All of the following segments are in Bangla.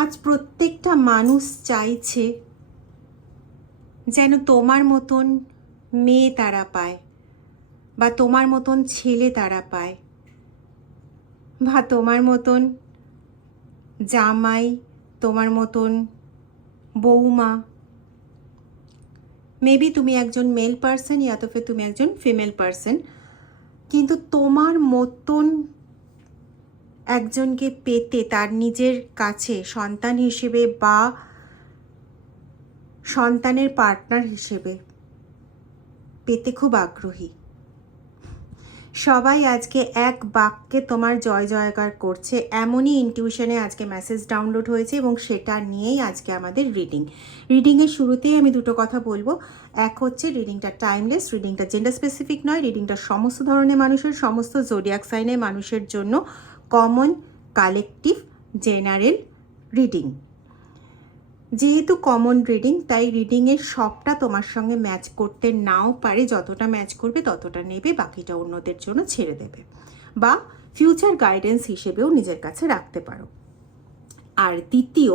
আজ প্রত্যেকটা মানুষ চাইছে যেন তোমার মতন মেয়ে তারা পায়, বা তোমার মতন ছেলে তারা পায়, বা তোমার মতন জামাই, তোমার মতন বৌমা। মেবি তুমি একজন মেল পার্সন, ইয়া তো ফির তুমি একজন ফিমেল পার্সন, কিন্তু তোমার মতন একজনকে পেতে, তার নিজের কাছে সন্তান হিসেবে বা সন্তানের পার্টনার হিসেবে পেতে খুব আগ্রহী। সবাই আজকে এক বাক্যে তোমার জয় জয়কার করছে, এমনই ইনটিউশনে আজকে মেসেজ ডাউনলোড হয়েছে, এবং সেটা নিয়েই আজকে আমাদের রিডিংয়ের শুরুতেই আমি দুটো কথা বলবো। এক হচ্ছে রিডিংটা টাইমলেস, রিডিংটা জেন্ডার স্পেসিফিক নয়, রিডিংটা সমস্ত ধরনের মানুষের, সমস্ত জোডিয়াক সাইনের মানুষের জন্য কমন, কালেকটিভ, জেনারেল রিডিং। যেহেতু কমন রিডিং, তাই রিডিংয়ের সবটা তোমার সঙ্গে ম্যাচ করতে নাও পারে, যতটা ম্যাচ করবে ততটা নেবে, বাকিটা অন্যদের জন্য ছেড়ে দেবে, বা ফিউচার গাইডেন্স হিসেবেও নিজের কাছে রাখতে পারো। আর দ্বিতীয়,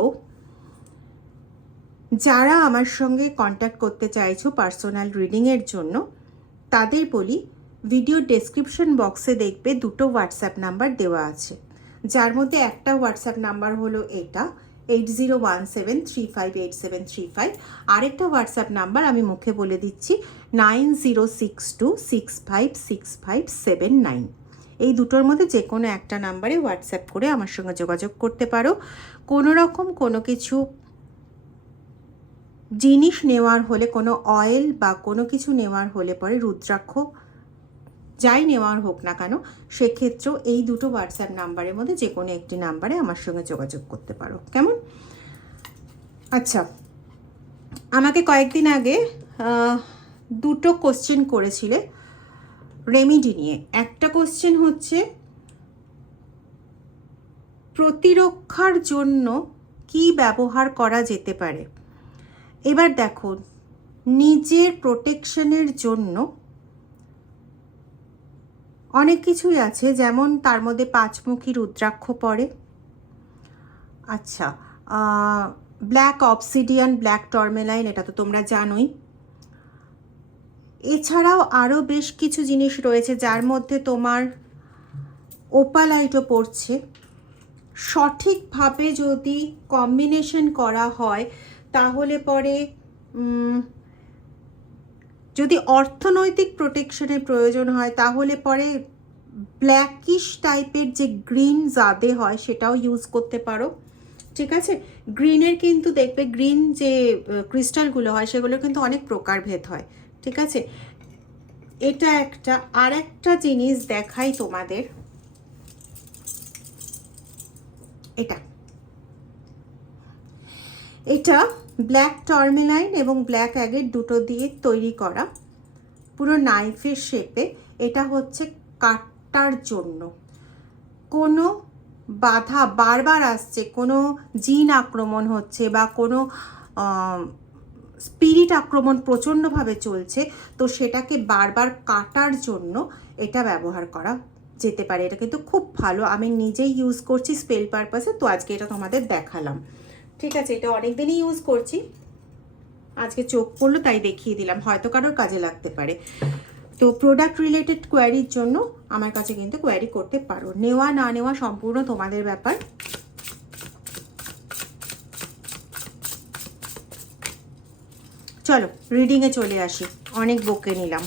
যারা আমার সঙ্গে কন্ট্যাক্ট করতে চাইছো পার্সোনাল রিডিংয়ের জন্য, তাদের বলি ভিডিও ডেসক্রিপশন বক্সে দেখবে দুটো হোয়াটসঅ্যাপ নাম্বার দেওয়া আছে, যার মধ্যে একটা হোয়াটসঅ্যাপ নাম্বার হলো এটা 8017358735, আরেকটা হোয়াটসঅ্যাপ নাম্বার আমি মুখে বলে দিচ্ছি 9062656579। এই দুটোর মধ্যে যে কোনো একটা নাম্বারে হোয়াটসঅ্যাপ করে আমার সঙ্গে যোগাযোগ করতে পারো। কোনো রকম কোনো কিছু জিনিস নেওয়ার হলে, কোনো অয়েল বা কোনো কিছু নেওয়ার হলে পরে, রুদ্রাক্ষ যাই নেওয়ার হোক না কেন, সেক্ষেত্রেও এই দুটো হোয়াটসঅ্যাপ নাম্বারের মধ্যে যে কোনো একটি নাম্বারে আমার সঙ্গে যোগাযোগ করতে পারো। কেমন? আচ্ছা, আমাকে কয়েকদিন আগে দুটো কোশ্চেন করেছিলে রেমিডি নিয়ে। একটা কোশ্চেন হচ্ছে প্রতিরক্ষার জন্য কি ব্যবহার করা যেতে পারে। এবার দেখো, নিজের প্রোটেকশনের জন্য অনেক কিছুই আছে, যেমন তার মধ্যে পাঁচমুখী রুদ্রাক্ষ পড়ে। আচ্ছা, ব্ল্যাক অবসিডিয়ান, ব্ল্যাক টরমেলাইন, এটা তো তোমরা জানোই। এছাড়াও আরও বেশ কিছু জিনিস রয়েছে, যার মধ্যে তোমার ওপালাইটও পড়ছে। সঠিকভাবে যদি কম্বিনেশন করা হয় তাহলে পরে, যদি অর্থনৈতিক প্রোটেকশনের প্রয়োজন হয় তাহলে পরে ব্ল্যাকিশ টাইপের যে গ্রিন জাদে হয় সেটাও ইউজ করতে পারো। ঠিক আছে, গ্রিনের কিন্তু দেখবে গ্রিন যে ক্রিস্টালগুলো হয় সেগুলো কিন্তু অনেক প্রকারভেদ হয়। ঠিক আছে, এটা একটা। আর একটা জিনিস দেখাই তোমাদের, এটা ব্ল্যাক টরমেলাইন এবং ব্ল্যাক অ্যাগেট দুটো দিয়ে তৈরি করা, পুরো নাইফের শেপে। এটা হচ্ছে কাটার জন্য, কোনো বাধা বারবার আসছে, কোনো জিন আক্রমণ হচ্ছে বা কোনো স্পিরিট আক্রমণ প্রচণ্ডভাবে চলছে, তো সেটাকে বারবার কাটার জন্য এটা ব্যবহার করা যেতে পারে। এটা কিন্তু খুব ভালো, আমি নিজেই ইউজ করছি স্পেল পারপাসে, তো আজকে এটা তোমাদের দেখালাম। ঠিক আছে, এটা অনেক দিনই ইউজ করছি, আজকে চোখ পড়লো তাই দেখিয়ে দিলাম, হয়তো কারোর কাজে লাগতে পারে। তো প্রোডাক্ট রিলেটেড কোয়ারির জন্য আমার কাছে কিন্তু কোয়ারি করতে পারো, নেওয়া না নেওয়া সম্পূর্ণ তোমাদের ব্যাপার। চলো রিডিংয়ে চলে আসি, অনেক বকে নিলাম।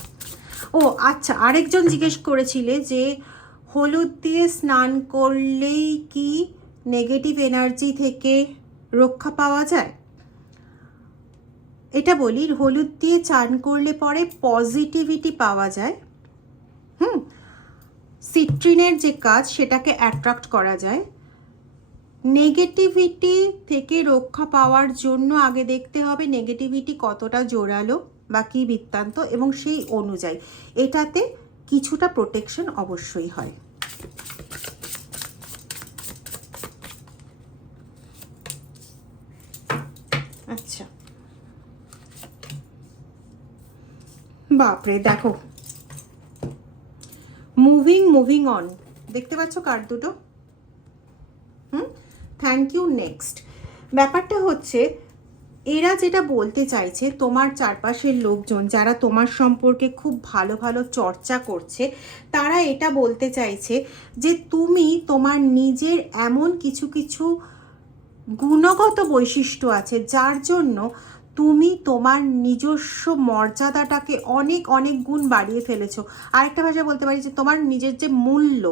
ও আচ্ছা, আরেকজন জিজ্ঞেস করেছিলে যে হলুদ দিয়ে স্নান করলেই কি নেগেটিভ এনার্জি থেকে রক্ষা পাওয়া যায়। এটা বলি, হলুদ দিয়ে চান করলে পরে পজিটিভিটি পাওয়া যায়। সিট্রিনের যে কাজ সেটাকে অ্যাট্রাক্ট করা যায়। নেগেটিভিটি থেকে রক্ষা পাওয়ার জন্য আগে দেখতে হবে নেগেটিভিটি কতটা জোরালো বা কী বৃত্তান্ত, এবং সেই অনুযায়ী এটাতে কিছুটা প্রোটেকশন অবশ্যই হয়। আচ্ছা, বাপরে দেখো, মুভিং অন দেখতে পাচ্ছ কার্ড দুটো। Thank you. নেক্সট, ব্যাপারটা হচ্ছে এরা যেটা বলতে চাইছে, তোমার চারপাশের লোকজন যারা তোমার সম্পর্কে খুব ভালো ভালো চর্চা করছে, তারা এটা বলতে চাইছে যে তুমি তোমার নিজের এমন কিছু কিছু গুণগত বৈশিষ্ট্য আছে যার জন্য তুমি তোমার নিজস্ব মর্যাদাটাকে অনেক অনেক গুণ বাড়িয়ে ফেলেছো। আরেকটা ভাষায় বলতে পারি যে তোমার নিজের যে মূল্য,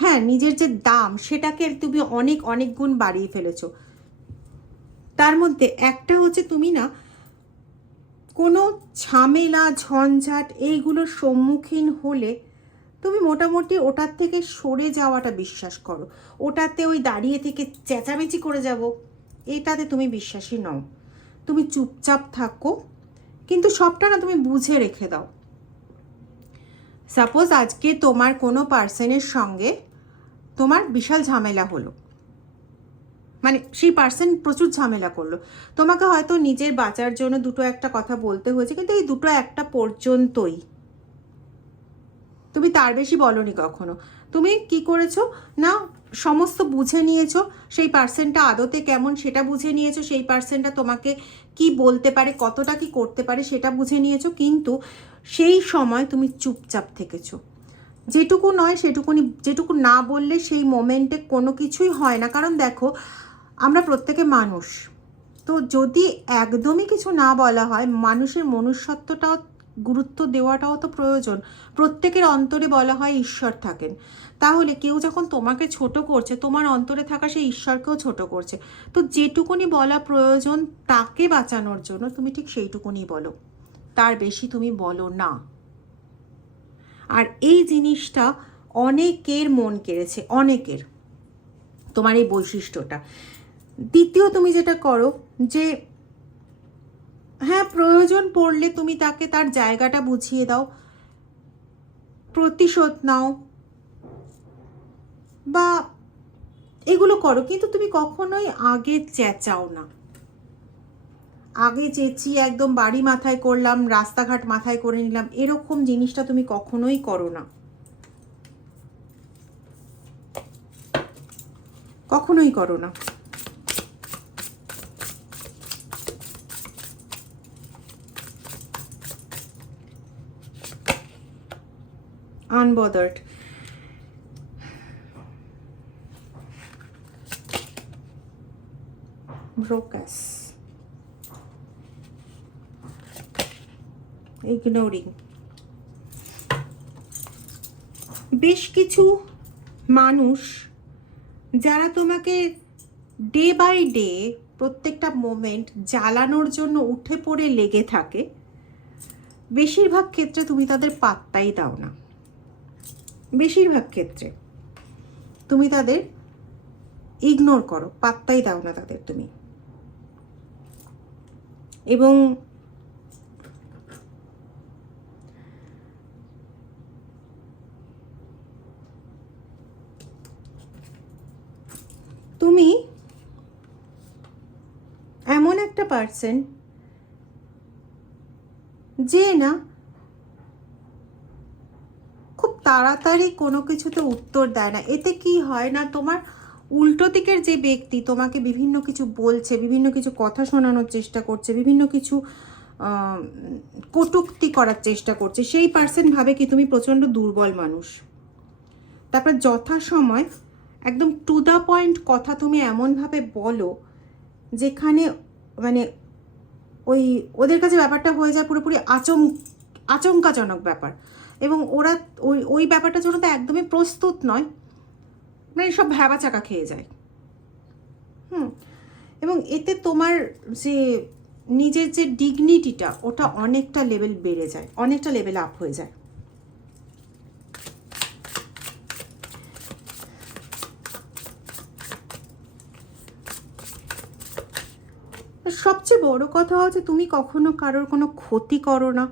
হ্যাঁ, নিজের যে দাম, সেটাকে তুমি অনেক অনেক গুণ বাড়িয়ে ফেলেছো। তার মধ্যে একটা হচ্ছে তুমি না কোনো ঝামেলা ঝঞ্ঝাট এইগুলোর সম্মুখীন হলে তুমি মোটামুটি ওটার থেকে সরে যাওয়াটা বিশ্বাস করো। ওটাতে ওই দাঁড়িয়ে থেকে চেঁচামেচি করে যাব, এটাতে তুমি বিশ্বাসী নও। তুমি চুপচাপ থাকো, কিন্তু সবটা না তুমি বুঝে রেখে দাও। সাপোজ আজকে তোমার কোনো পার্সনের সঙ্গে তোমার বিশাল ঝামেলা হলো, মানে সেই পার্সন প্রচুর ঝামেলা করলো, তোমাকে হয়তো নিজের বাঁচার জন্য দুটো একটা কথা বলতে হয়েছে, কিন্তু এই দুটো একটা পর্যন্তই, তুমি তার বেশি বলনি কখনো। তুমি কি করেছো না, সমস্ত বুঝে নিয়েছো, সেই পার্সনটা আদতে কেমন সেটা বুঝে নিয়েছো, সেই পার্সনটা তোমাকে কি বলতে পারে, কতটা কি করতে পারে সেটা বুঝে নিয়েছো, কিন্তু সেই সময় তুমি চুপচাপ থেকেছো। যেটুকু নয় সেটুকুনি, যেটুকু না বললে সেই মোমেন্টে কোনো কিছুই হয় না। কারণ দেখো, আমরা প্রত্যেকে মানুষ, তো যদি একদমই কিছু না বলা হয়, মানুষের মনুষ্যত্বটাও গুরুত্ব দেওয়াটাও তো প্রয়োজন। প্রত্যেকের অন্তরে বলা হয় ঈশ্বর থাকেন, তাহলে কেউ যখন তোমাকে ছোট করছে, তোমার অন্তরে থাকা সেই ঈশ্বরকেও ছোট করছে। তো যেটুকুনি বলা প্রয়োজন তাকে বাঁচানোর জন্য তুমি ঠিক সেইটুকুনি বলো, তার বেশি তুমি বলো না। আর এই জিনিসটা অনেকের মন কেড়েছে, অনেকের, তোমার এই বৈশিষ্ট্যটা। দ্বিতীয়, তুমি যেটা করো যে হ্যাঁ, প্রয়োজন পড়লে তুমি তাকে তার জায়গাটা বুঝিয়ে দাও, প্রতিশোধ নাও বা এগুলো করো, কিন্তু তুমি কখনোই আগে চেঁচাও না। আগে চেঁচিয়ে একদম বাড়ি মাথায় করলাম, রাস্তাঘাট মাথায় করে নিলাম, এরকম জিনিসটা তুমি কখনোই করো না, কখনোই করো না। আনবদার্ড, ব্রোকাস, ইগনোরিং। বেশ কিছু মানুষ যারা তোমাকে ডে বাই ডে প্রত্যেকটা মোমেন্ট জ্বালানোর জন্য উঠে পড়ে লেগে থাকে, বেশিরভাগ ক্ষেত্রে তুমি তাদের পাত্তাই দাও না। বেশিরভাগ ক্ষেত্রে তুমি তাদের ইগনোর করো, পাত্তাই দাও না তাদের তুমি। এবং তুমি এমন একটা পার্সন যে না খুব তাড়াতাড়ি কোনো কিছুতে উত্তর দেয় না। এতে কি হয় না, তোমার উল্টো দিকের যে ব্যক্তি তোমাকে বিভিন্ন কিছু বলছে, বিভিন্ন কিছু কথা শোনানোর চেষ্টা করছে, বিভিন্ন কিছু কটূক্তি করার চেষ্টা করছে, সেই পার্সন ভাবে কি তুমি প্রচণ্ড দুর্বল মানুষ। তারপর যথাসময় একদম টু দ্য পয়েন্ট কথা তুমি এমনভাবে বলো যেখানে মানে ওই ওদের কাছে ব্যাপারটা হয়ে যায় পুরোপুরি আচমকাজনক ব্যাপার, এবং ওরা ওই ওই ব্যাপারটার জন্য তো একদমই প্রস্তুত নয়, মানে সব ভ্যাবা চাকা খেয়ে যায়। এবং এতে তোমার যে নিজের যে ডিগনিটিটা, ওটা অনেকটা লেভেল বেড়ে যায়, অনেকটা লেভেল আপ হয়ে যায়। সবচেয়ে বড় কথা হচ্ছে তুমি কখনো কারোর কোনো ক্ষতি করো না,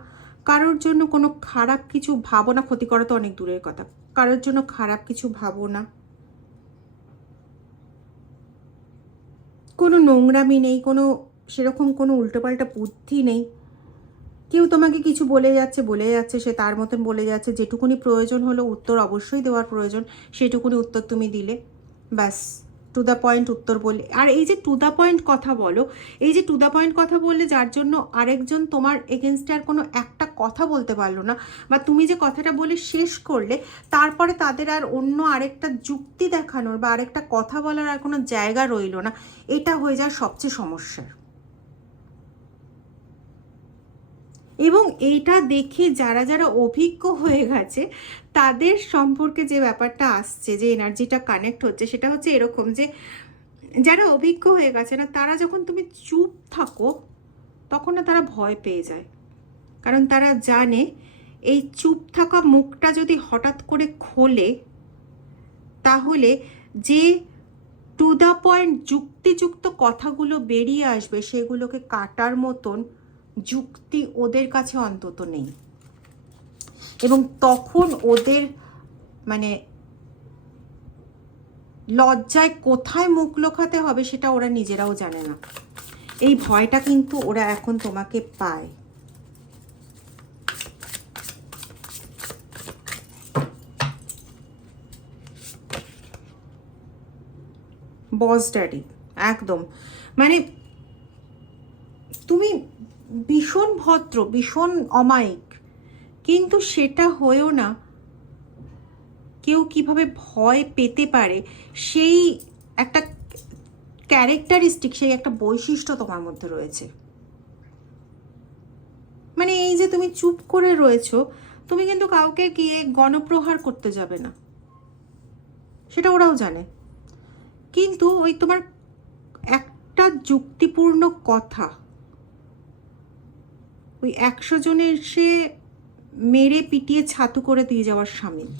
কারোর জন্য কোনো খারাপ কিছু ভাবো না। ক্ষতি করা তো অনেক দূরের কথা, কারোর জন্য খারাপ কিছু ভাবো না, কোনো নোংরামি নেই, কোনো সেরকম কোনো উল্টোপাল্টা বুদ্ধি নেই। কেউ তোমাকে কিছু বলে যাচ্ছে, সে তার মতন বলে যাচ্ছে, যেটুকুনি প্রয়োজন হলো উত্তর অবশ্যই দেওয়ার প্রয়োজন, সেটুকুনি উত্তর তুমি দিলে, ব্যাস টু দ্য পয়েন্ট উত্তর বললে। আর এই যে টু দ্য পয়েন্ট কথা বলো, এই যে টু দ্য পয়েন্ট কথা বললে যার জন্য আরেকজন তোমার এগেনস্টে আর কোনো একটা কথা বলতে পারলো না, বা তুমি যে কথাটা বলে শেষ করলে তারপরে তাদের আর অন্য আরেকটা যুক্তি দেখানোর বা আরেকটা কথা বলার আর কোনো জায়গা রইলো না, এটা হয়ে যায় সবচেয়ে সমস্যার। এবং এইটা দেখে যারা যারা অভিজ্ঞ হয়ে গেছে তাদের সম্পর্কে যে ব্যাপারটা আসছে, যে এনার্জিটা কানেক্ট হচ্ছে, সেটা হচ্ছে এরকম যে যারা অভিজ্ঞ হয়ে গেছে না, তারা যখন তুমি চুপ থাকো তখন না তারা ভয় পেয়ে যায়। কারণ তারা জানে এই চুপ থাকা মুখটা যদি হঠাৎ করে খোলে তাহলে যে টু দ্য পয়েন্ট যুক্তিযুক্ত কথাগুলো বেরিয়ে আসবে সেগুলোকে কাটার মতন যুক্তি ওদের কাছে অন্তত নেই। এবং তখন ওদের মানে লজ্জায় কোথায় মুখ লোকাতে হবে সেটা ওরা নিজেরাও জানে না। এই ভয়টা কিন্তু ওরা এখন তোমাকে পায়। বস ড্যাডি একদম, মানে তুমি ভীষণ ভদ্র, ভীষণ অমায়িক, কিন্তু সেটা হয়েও না কেউ কিভাবে ভয় পেতে পারে সেই একটা ক্যারেক্টারিস্টিক, সেই একটা বৈশিষ্ট্য তোমার মধ্যে রয়েছে। মানে এই যে তুমি চুপ করে রয়েছো, তুমি কিন্তু কাউকে গিয়ে গণপ্রহার করতে যাবে না, সেটা ওরাও জানে। কিন্তু ওই তোমার একটা যুক্তিপূর্ণ কথা ওই 100 জনের সে মেরে পিটিয়ে ছাতু করে দিয়ে যাওয়ার সামিল।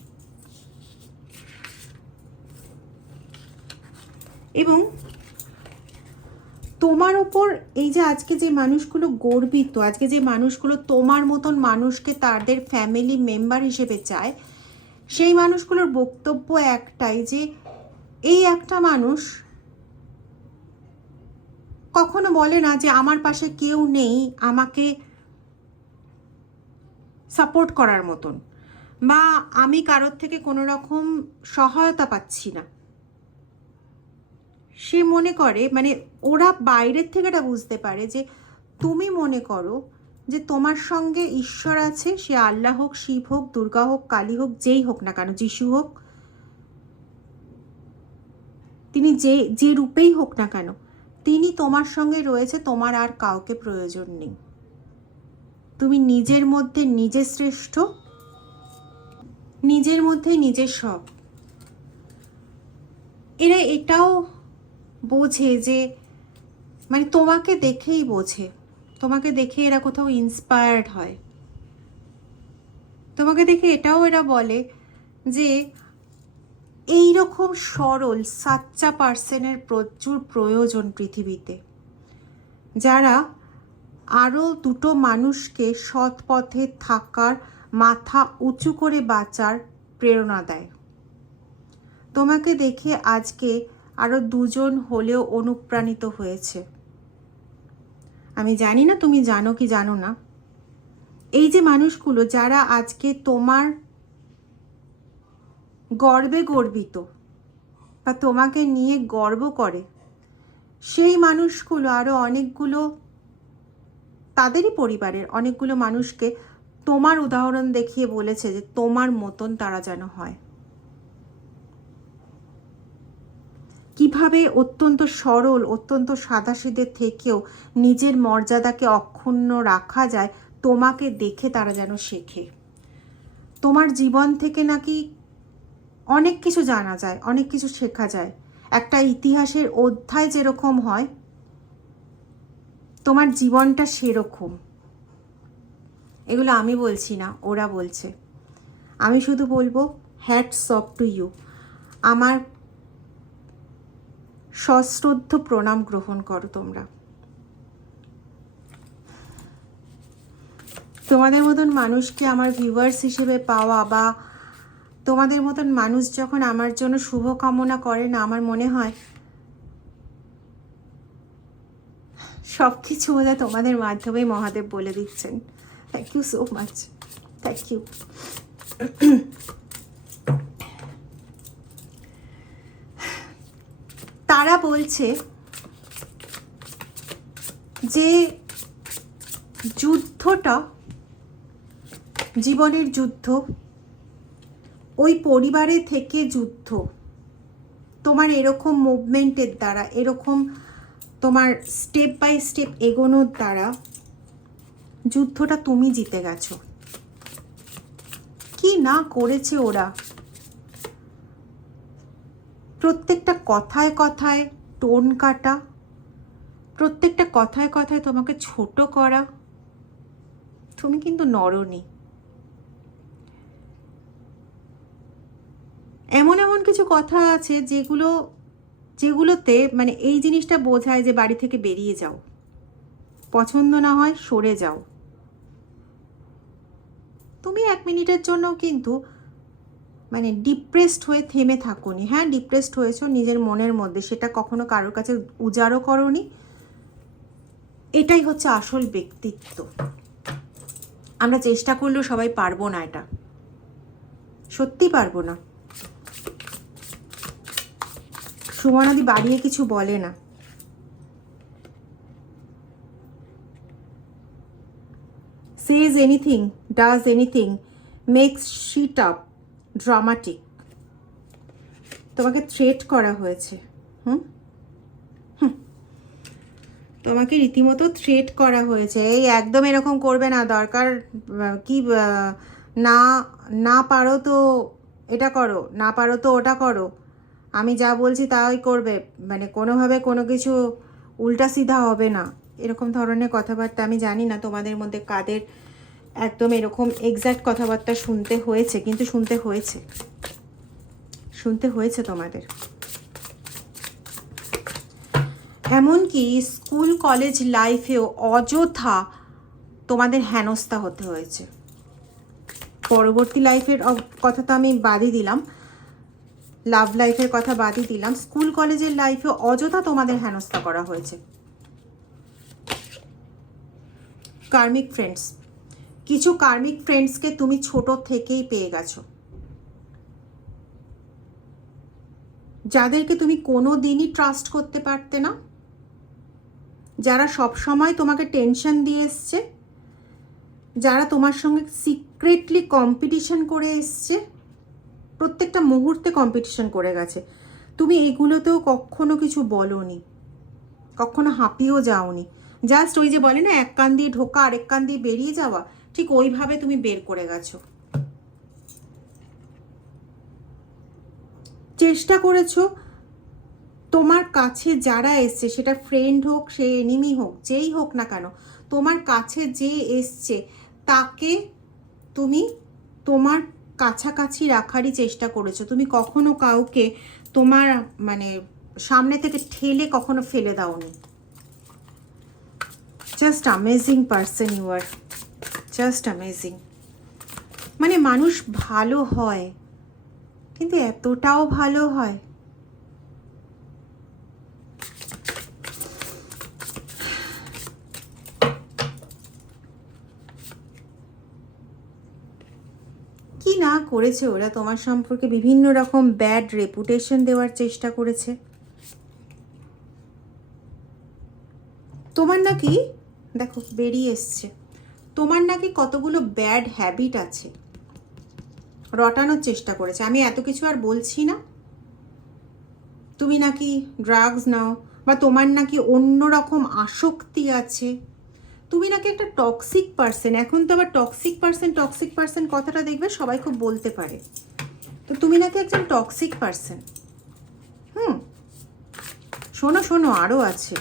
এবং তোমার ওপর এই যে আজকে যে মানুষগুলো গর্বিত, আজকে যে মানুষগুলো তোমার মতন মানুষকে তাদের ফ্যামিলি মেম্বার হিসেবে চায়, সেই মানুষগুলোর বক্তব্য একটাই যে এই একটা মানুষ কখনো বলে না যে আমার পাশে কেউ নেই আমাকে সাপোর্ট করার মতন, বা আমি কারোর থেকে কোনো রকম সহায়তা পাচ্ছি না। সে মনে করে, মানে ওরা বাইরের থেকে এটা বুঝতে পারে যে তুমি মনে করো যে তোমার সঙ্গে ঈশ্বর আছে, সে আল্লাহ হোক, শিব হোক, দুর্গা হোক, কালী হোক, যেই হোক না কেন, যিশু হোক, তিনি যে রূপেই হোক না কেন, তিনি তোমার সঙ্গে রয়েছে, তোমার আর কাউকে প্রয়োজন নেই। তুমি নিজের মধ্যে নিজে শ্রেষ্ঠ, নিজের মধ্যে নিজের সব। এরা এটাও বোঝে যে মানে তোমাকে দেখেই বোঝে, তোমাকে দেখে এরা কোথাও ইন্সপায়ার্ড হয়, তোমাকে দেখে এটাও এরা বলে যে এই রকম সরল সাচ্চা পার্সনের প্রচুর প্রয়োজন পৃথিবীতে, যারা আরও দুটো মানুষকে সৎ পথে থাকার, মাথা উঁচু করে বাঁচার প্রেরণা দেয়। তোমাকে দেখে আজকে আরও 2 জন হলেও অনুপ্রাণিত হয়েছে। আমি জানি না তুমি জানো কি জানো না, এই যে মানুষগুলো যারা আজকে তোমার গর্বে গর্বিত বা তোমাকে নিয়ে গর্ব করে, সেই মানুষগুলো আরও অনেকগুলো তাদেরই পরিবারের অনেকগুলো মানুষকে তোমার উদাহরণ দেখিয়ে বলেছে যে তোমার মতন তারা যেন হয়। কিভাবে অত্যন্ত সরল, অত্যন্ত সাদাসিধে থেকেও নিজের মর্যাদাকে অক্ষুণ্ণ রাখা যায়, তোমাকে দেখে তারা যেন শেখে। তোমার জীবন থেকে নাকি অনেক কিছু জানা যায়, অনেক কিছু শেখা যায়। একটা ইতিহাসের অধ্যায় যেরকম হয়, তোমার জীবনটা সেরকম। এগুলো আমি বলছি না, ওরা বলছে। আমি শুধু বলবো হ্যাটস অফ টু ইউ। আমার সশ্রদ্ধ প্রণাম গ্রহণ করো তোমরা। তোমাদের মতন মানুষকে আমার ভিউয়ার্স হিসেবে পাওয়া, বা তোমাদের মতন মানুষ যখন আমার জন্য শুভকামনা করে না, আমার মনে হয় সব কিছু বোধহয় তোমাদের মাধ্যমেই মহাদেব বলে দিচ্ছেন। Thank you so much, thank you. বলছে যে যুদ্ধটা, জীবনের যুদ্ধ, ওই পরিবারে থেকে যুদ্ধ, তোমার এরকম মুভমেন্টের দ্বারা, এরকম তোমার স্টেপ বাই স্টেপ এগোনোর দ্বারা যুদ্ধটা তুমি জিতে গেছো। কি না করেছে ওরা, প্রত্যেকটা কথায় কথায় টোন কাটা, প্রত্যেকটা কথায় কথায় তোমাকে ছোট করা। তুমি কিন্তু নরনি। এমন এমন কিছু কথা আছে যেগুলোতে মানে এই জিনিসটা বোঝায় যে বাড়ি থেকে বেরিয়ে যাও, পছন্দ না হয় সরে যাও। তুমি 1 মিনিটের জন্য কিন্তু মানে ডিপ্রেসড হয়ে থেমে থাকোনি। হ্যাঁ, ডিপ্রেসড হয়েছো নিজের মনের মধ্যে, সেটা কখনো কারোর কাছে উজাড়ও করোনি। এটাই হচ্ছে আসল ব্যক্তিত্ব। আমরা চেষ্টা করলেও সবাই পারবো না, এটা সত্যি পারবো না। সুমনাদি বাড়িয়ে কিছু বলে না। says anything, does anything, makes shit up, dramatic. তোমাকে থ্রেট করা হয়েছে। তোমাকে রীতিমতো থ্রেট করা হয়েছে, এই একদম এরকম করবে না, দরকার কি না না পারো তো এটা করো, না পারো তো ওটা করো, আমি যা বলছি তাই করবে, মানে কোনোভাবে কোনো কিছু উল্টা সিধা হবে না, এরকম ধরনের কথাবার্তা। আমি জানি না তোমাদের মধ্যে কাদের একদম এরকম এক্স্যাক্ট কথাবার্তা শুনতে হয়েছে, কিন্তু শুনতে হয়েছে তোমাদের। এমনকি স্কুল কলেজ লাইফেও অযথা তোমাদের হেনস্থা হতে হয়েছে। পরবর্তী লাইফের কথা তো আমি বাদই দিলাম, লাভ লাইফের কথা বাদই দিলাম, স্কুল কলেজের লাইফে অযথা তোমাদের হেনস্থা করা হয়েছে। কার্মিক ফ্রেন্ডস, কিছু কার্মিক ফ্রেন্ডসকে তুমি ছোট থেকেই পেয়ে গেছো, যাদেরকে তুমি কোনো দিনই ট্রাস্ট করতে পারতে না, যারা সব সময় তোমাকে টেনশন দিয়ে এসছে, যারা তোমার সঙ্গে সিক্রেটলি কম্পিটিশন করে এসছে, প্রত্যেকটা মুহূর্তে কম্পিটিশন করে গেছে। তুমি এগুলোতেও কখনো কিছু বলোনি, কখনো হাঁপিয়েও যাওনি, জাস্ট ওই যে বলে না এক কান দিয়ে ঢোকা আরেক কান দিয়ে বেরিয়ে যাওয়া, ঠিক ওইভাবে তুমি বের করে গেছো। চেষ্টা করেছো তোমার কাছে যারা এসছে, সেটা ফ্রেন্ড হোক, সে এনিমি হোক, যেই হোক না কেন, তোমার কাছে যে এসছে তাকে তুমি তোমার কাছাকাছি রাখারই চেষ্টা করেছো। তুমি কখনো কাউকে তোমার মানে সামনে থেকে ঠেলে কখনো ফেলে দাওনি। Just amazing person you are, just amazing. মানে মানুষ ভালো হয়, কিন্তু এতটাও ভালো হয়? কি না করেছে ওরা তোমার সম্পর্কে, বিভিন্ন রকম ব্যাড রেপুটেশন দেওয়ার চেষ্টা করেছে। তোমার নাকি দেখো বেরিয়ে এসছে, তোমার নাকি কতগুলো ব্যাড হ্যাবিট আছে, রটানোর চেষ্টা করেছে। আমি এত কিছু আর বলছি না। তুমি নাকি ড্রাগস নাও, বা তোমার নাকি অন্য রকম আসক্তি আছে, তুমি নাকি একটা টক্সিক পার্সন। এখন তো আবার টক্সিক পার্সন কথাটা দেখবে সবাই খুব বলতে পারে, তো তুমি নাকি একজন টক্সিক পার্সন। শোনো শোনো, আরও আছে।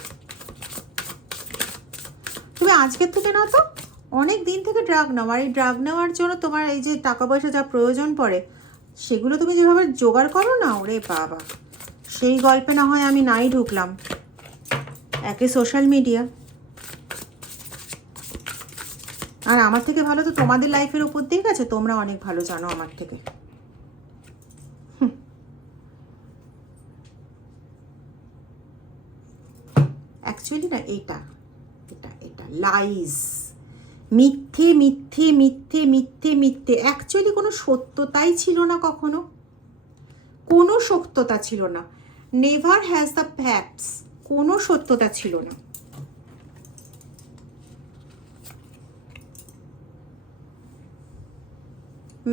তুমি আজকের থেকে না তো অনেক দিন থেকে ড্রাগ নাও, আর এই ড্রাগ নেওয়ার জন্য তোমার এই যে টাকা পয়সা যা প্রয়োজন পড়ে, সেগুলো তুমি যেভাবে জোগাড় করো না, ওরে বাবা, সেই গল্পে না হয় আমি নাই ঢুকলাম। একে সোশ্যাল মিডিয়া, আর আমার থেকে ভালো তো তোমাদের লাইফের উপর দিয়ে গেছে, তোমরা অনেক ভালো জানো আমার থেকে। অ্যাকচুয়ালি না এটা এটা এটা লাইজ, মিথ্যে মিথ্যে মিথ্যে মিথ্যে মিথ্যে। অ্যাকচুয়ালি কোনো সত্যতাই ছিল না, কখনো কোনো সত্যতা ছিল না। নেভার হ্যাজ দ্য ফ্যাক্টস, কোনো সত্যতা ছিল না।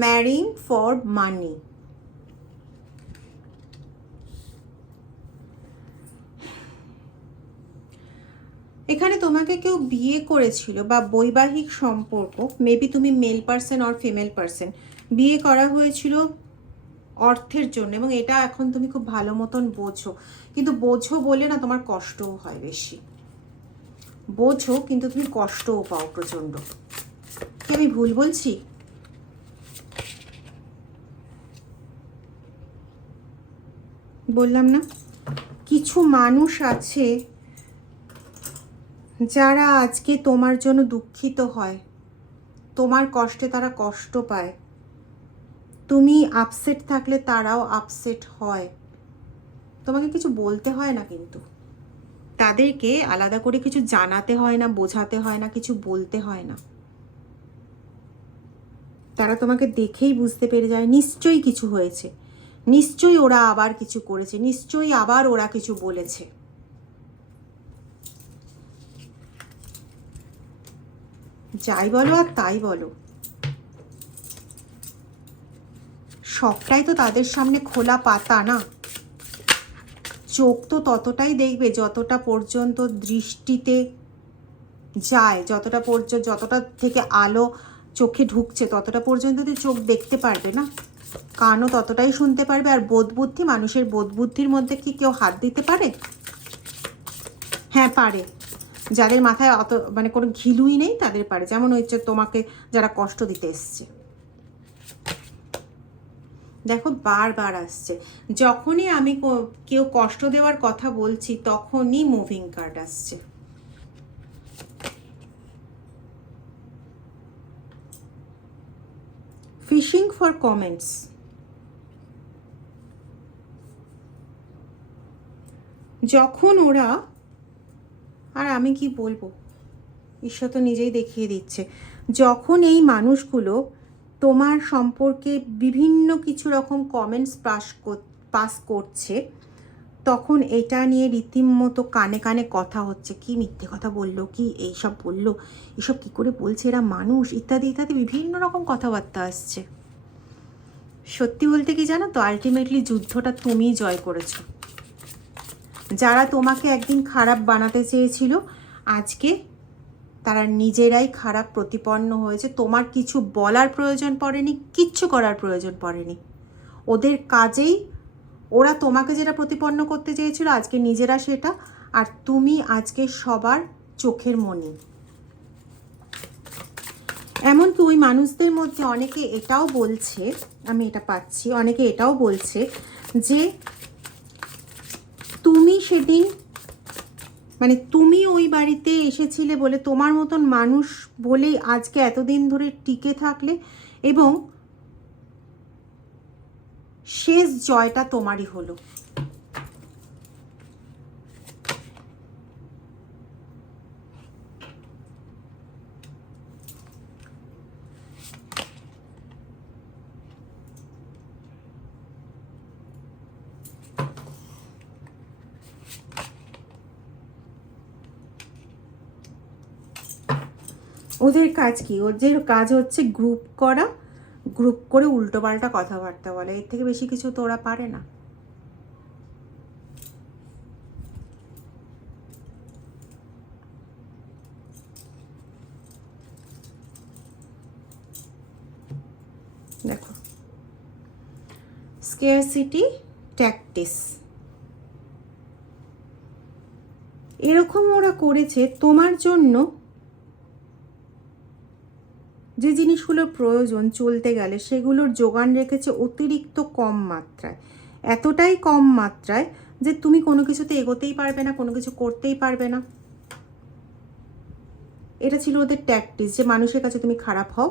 ম্যারিং ফর মানি, এখানে তোমাকে কেউ বিয়ে করেছিল বা বৈবাহিক সম্পর্ক, মেবি তুমি mail person or female person, বিয়ে করা হয়েছিল অর্থের জন্য, এবং এটা এখন তুমি খুব ভালো মতন বোঝো, কিন্তু বোঝো বলে না তোমার কষ্টও হয় বেশি, বোঝো কিন্তু তুমি কষ্টও পাও প্রচণ্ড। কি আমি ভুল বলছি? বললাম না, কিছু মানুষ আছে যারা আজকে তোমার জন্য দুঃখিত হয়, তোমার কষ্টে তারা কষ্ট পায়, তুমি আপসেট থাকলে তারাও আপসেট হয়। তোমাকে কিছু বলতে হয় না, কিন্তু তাদেরকে আলাদা করে কিছু জানাতে হয় না, বোঝাতে হয় না, কিছু বলতে হয় না। তারা তোমাকে দেখেই বুঝতে পেরে যায় নিশ্চয়ই কিছু হয়েছে, নিশ্চয়ই ওরা আবার কিছু করেছে, নিশ্চয়ই আবার ওরা কিছু বলেছে। যাই বলো আর তাই বলো, সবটাই তো তাদের সামনে খোলা পাতা না। চোখ তো ততটাই দেখবে যতটা পর্যন্ত দৃষ্টিতে যায়, যতটা থেকে আলো চোখে ঢুকছে ততটা পর্যন্ত তো চোখ দেখতে পারবে না, কানও ততটাই শুনতে পারবে। আর বোধবুদ্ধি, মানুষের বোধবুদ্ধির মধ্যে কি কেউ হাত দিতে পারে? হ্যাঁ পারে, যাদের মাথায় অত মানে কোনো ঘিলুই নেই তাদের পারে, যেমন হচ্ছে তোমাকে যারা কষ্ট দিতে এসছে। দেখো বারবার আসছে, যখনই আমি কেউ কষ্ট দেওয়ার কথা বলছি তখনই মুভিং কার্ড আসছে। ফিশিং ফর কমেন্টস, যখন ওরা, আর আমি কি বলবো, ঈশ্বর তো নিজেই দেখিয়ে দিচ্ছে, যখন এই মানুষগুলো তোমার সম্পর্কে বিভিন্ন কিছু রকম কমেন্টস পাস করছে, তখন এটা নিয়ে রীতিমতো কানে কানে কথা হচ্ছে, কি মিথ্যে কথা বললো, কি এইসব বললো, এসব কি করে বলছে এরা মানুষ, ইত্যাদি ইত্যাদি বিভিন্ন রকম কথাবার্তা আসছে। সত্যি বলতে কি জানো তো, আলটিমেটলি যুদ্ধটা তুমিই জয় করেছো। যারা তোমাকে একদিন খারাপ বানাতে চেয়েছিল, আজকে তারা নিজেরাই খারাপ প্রতিপন্ন হয়েছে। তোমার কিছু বলার প্রয়োজন পড়েনি, কিচ্ছু করার প্রয়োজন পড়েনি, ওদের কাজেই ওরা তোমাকে যেটা প্রতিপন্ন করতে চেয়েছিল আজকে নিজেরা সেটা, আর তুমি আজকে সবার চোখের মণি। এমনকি ওই মানুষদের মধ্যে অনেকে এটাও বলছে, আমি এটা পাচ্ছি, অনেকে এটাও বলছে যে তুমি সেদিন মানে তুমি ওই বাড়িতে এসেছিলে বলে, তোমার মতন মানুষ বলেই আজকে এতদিন ধরে টিকে থাকলে, এবং শেষ জয়টা তোমারই হলো। ওদের কাজ কি? ওদের কাজ হচ্ছে গ্রুপ করা, গ্রুপ করে উল্টোপাল্টা কথাবার্তা বলে, এর থেকে বেশি কিছু তো ওরা পারে না। দেখো, স্কেয়ারসিটি ট্যাকটিস, এরকম ওরা করেছে তোমার জন্য। যে জিনিসগুলোর প্রয়োজন চলতে গেলে সেগুলোর যোগান রেখেছে অতিরিক্ত কম মাত্রায়, এতটাই কম মাত্রায় যে তুমি কোনো কিছুতে এগোতেই পারবে না, কোনো কিছু করতেই পারবে না। এটা ছিল ওদের ট্যাকটিস, যে মানুষের কাছে তুমি খারাপ হও,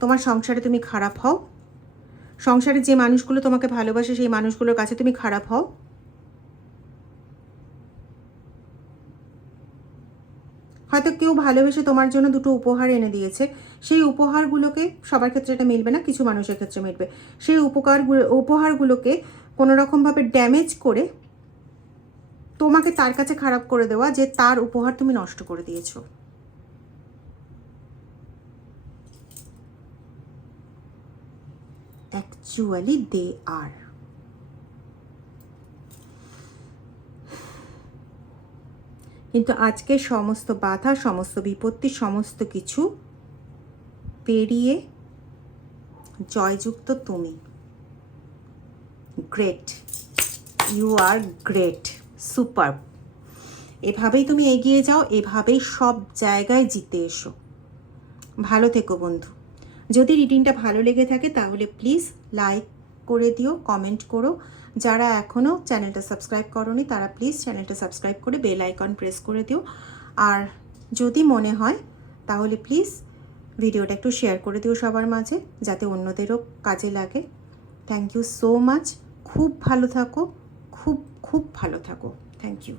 তোমার সংসারে তুমি খারাপ হও, সংসারে যে মানুষগুলো তোমাকে ভালোবাসে সেই মানুষগুলোর কাছে তুমি খারাপ হও। হয়তো কেউ ভালোবেসে তোমার জন্য দুটো উপহার এনে দিয়েছে, সেই উপহারগুলোকে, সবার ক্ষেত্রে এটা মিলবে না, কিছু মানুষের ক্ষেত্রে মিলবে, সেই উপহারগুলোকে কোনো রকমভাবে ড্যামেজ করে তোমাকে তার কাছে খারাপ করে দেওয়া, যে তার উপহার তুমি নষ্ট করে দিয়েছো। অ্যাকচুয়ালি দে আর। কিন্তু আজকে সমস্ত বাধা, সমস্ত বিপত্তি, সমস্ত কিছু পেরিয়ে জয়যুক্ত তুমি। Great, you are great, super. এভাবেই তুমি এগিয়ে যাও, এভাবেই সব জায়গায় জিতে এসো। ভালো থেকো বন্ধু। যদি রিডিংটা ভালো লেগে থাকে তাহলে প্লিজ লাইক করে দিও, কমেন্ট করো। যারা এখনও চ্যানেলটা সাবস্ক্রাইব করোনি তারা প্লিজ চ্যানেলটা সাবস্ক্রাইব করে বেল আইকন প্রেস করে দিও। আর যদি মনে হয় তাহলে প্লিজ ভিডিওটা একটু শেয়ার করে দিও সবার মাঝে, যাতে অন্যদেরও কাজে লাগে। Thank you so much. খুব ভালো থাকো, খুব খুব ভালো থাকো। Thank you.